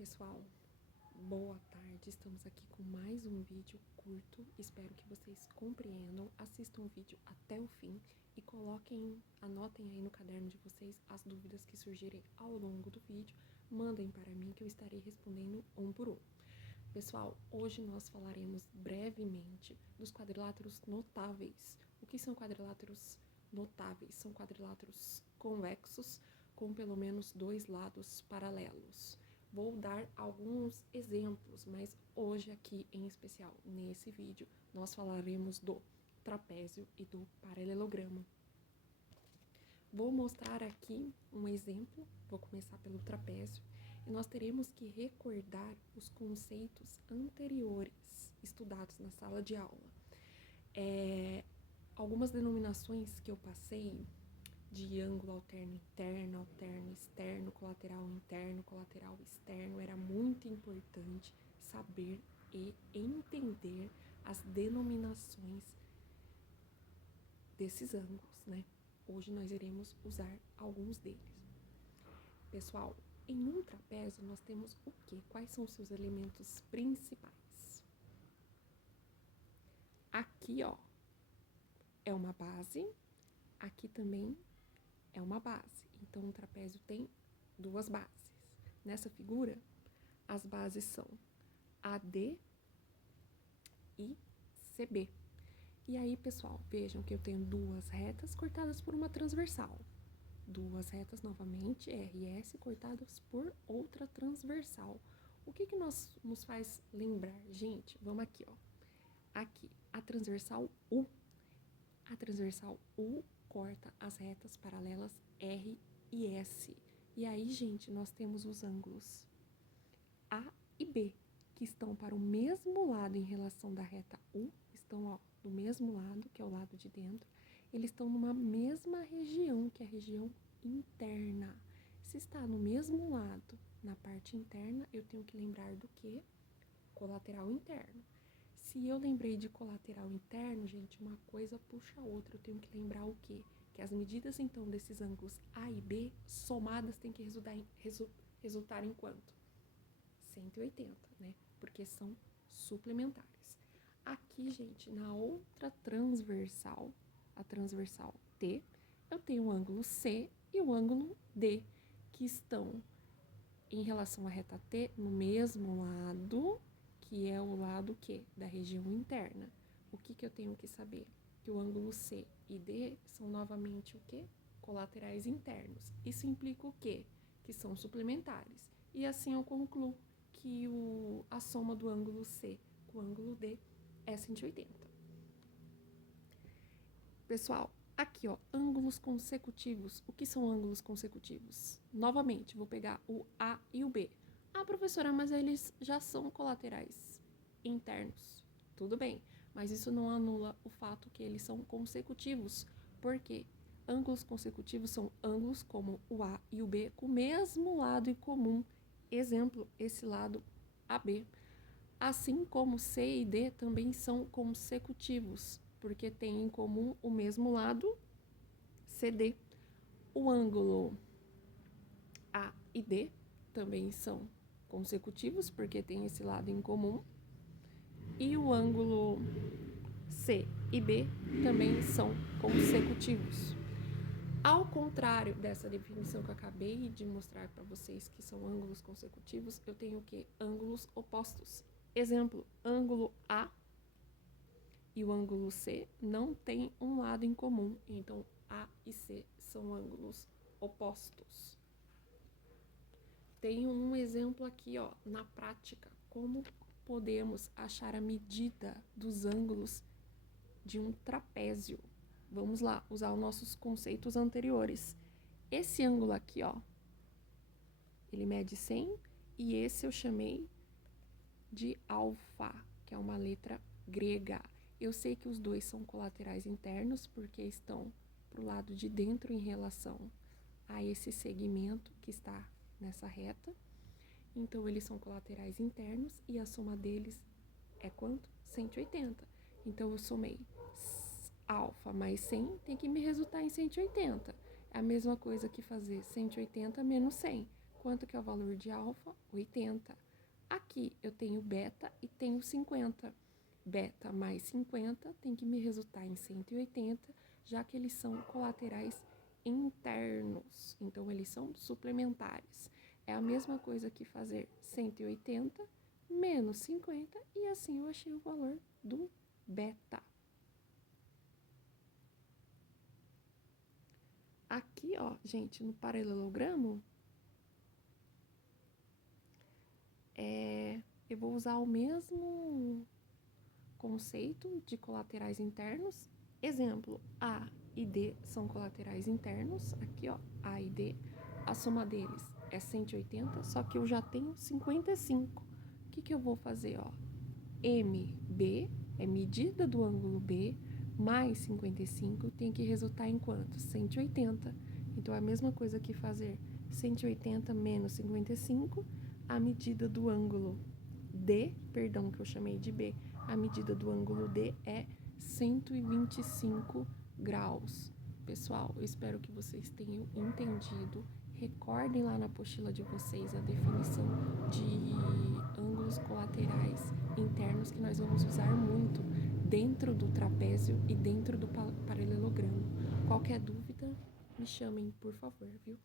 Pessoal, boa tarde, estamos aqui com mais um vídeo curto, espero que vocês compreendam, assistam o vídeo até o fim e anotem aí no caderno de vocês as dúvidas que surgirem ao longo do vídeo, mandem para mim que eu estarei respondendo um por um. Pessoal, hoje nós falaremos brevemente dos quadriláteros notáveis. O que são quadriláteros notáveis? São quadriláteros convexos com pelo menos dois lados paralelos. Vou dar alguns exemplos, mas hoje aqui em especial, nesse vídeo, nós falaremos do trapézio e do paralelogramo. Vou mostrar aqui um exemplo, vou começar pelo trapézio, e nós teremos que recordar os conceitos anteriores estudados na sala de aula. Algumas denominações que eu passei de ângulo alterno interno, alterno externo, colateral interno, colateral externo, era muito importante saber e entender as denominações desses ângulos, né? Hoje nós iremos usar alguns deles. Pessoal, em um trapézio nós temos o quê? Quais são os seus elementos principais? Aqui, ó, é uma base, aqui também é uma base. Então, o trapézio tem duas bases. Nessa figura, as bases são AD e CB. E aí, pessoal, vejam que eu tenho duas retas cortadas por uma transversal. Duas retas, novamente, RS, cortadas por outra transversal. O que nos faz lembrar? Gente, vamos aqui, ó. Aqui, a transversal U. A transversal U corta as retas paralelas R e S. E aí, gente, nós temos os ângulos A e B, que estão para o mesmo lado em relação da reta U, estão, ó, do mesmo lado, que é o lado de dentro, eles estão numa mesma região, que é a região interna. Se está no mesmo lado, na parte interna, eu tenho que lembrar do que? Colateral interno. Se eu lembrei de colateral interno, gente, uma coisa puxa a outra. Eu tenho que lembrar o quê? Que as medidas, então, desses ângulos A e B, somadas, têm que resultar em quanto? 180, né? Porque são suplementares. Aqui, gente, na outra transversal, a transversal T, eu tenho o ângulo C e o ângulo D, que estão em relação à reta T no mesmo lado, que é o lado que? Da região interna. O que eu tenho que saber? Que o ângulo C e D são novamente o quê? Colaterais internos. Isso implica o quê? Que são suplementares. E assim eu concluo que a soma do ângulo C com o ângulo D é 180. Pessoal, aqui, ó, ângulos consecutivos. O que são ângulos consecutivos? Novamente, vou pegar o A e o B. Ah, professora, mas eles já são colaterais internos. Tudo bem, mas isso não anula o fato que eles são consecutivos. Por quê? Ângulos consecutivos são ângulos como o A e o B com o mesmo lado em comum. Exemplo, esse lado AB. Assim como C e D também são consecutivos, porque têm em comum o mesmo lado, CD. O ângulo A e D também são consecutivos, porque tem esse lado em comum. E o ângulo C e B também são consecutivos. Ao contrário dessa definição que eu acabei de mostrar para vocês, que são ângulos consecutivos, eu tenho o quê? Ângulos opostos. Exemplo, ângulo A e o ângulo C não têm um lado em comum, então A e C são ângulos opostos. Tenho um exemplo aqui, ó, na prática, como podemos achar a medida dos ângulos de um trapézio. Vamos lá, usar os nossos conceitos anteriores. Esse ângulo aqui, ó, ele mede 100 e esse eu chamei de alfa, que é uma letra grega. Eu sei que os dois são colaterais internos porque estão para o lado de dentro em relação a esse segmento que está nessa reta. Então, eles são colaterais internos e a soma deles é quanto? 180. Então, eu somei alfa mais 100 tem que me resultar em 180. É a mesma coisa que fazer 180 menos 100. Quanto que é o valor de alfa? 80. Aqui eu tenho beta e tenho 50. Beta mais 50 tem que me resultar em 180, já que eles são colaterais internos, então eles são suplementares. É a mesma coisa que fazer 180 menos 50 e assim eu achei o valor do beta. Aqui, ó, gente, no paralelogramo, eu vou usar o mesmo conceito de colaterais internos. Exemplo, A e D são colaterais internos. Aqui, ó, A e D. A soma deles é 180, só que eu já tenho 55. O que eu vou fazer, ó? MB é medida do ângulo B mais 55 tem que resultar em quanto? 180. Então, é a mesma coisa que fazer 180 menos 55, a medida do ângulo D, perdão, que eu chamei de B, a medida do ângulo D é 125 graus. Pessoal, eu espero que vocês tenham entendido. Recordem lá na apostila de vocês a definição de ângulos colaterais internos que nós vamos usar muito dentro do trapézio e dentro do paralelogramo. Qualquer dúvida, me chamem, por favor, viu?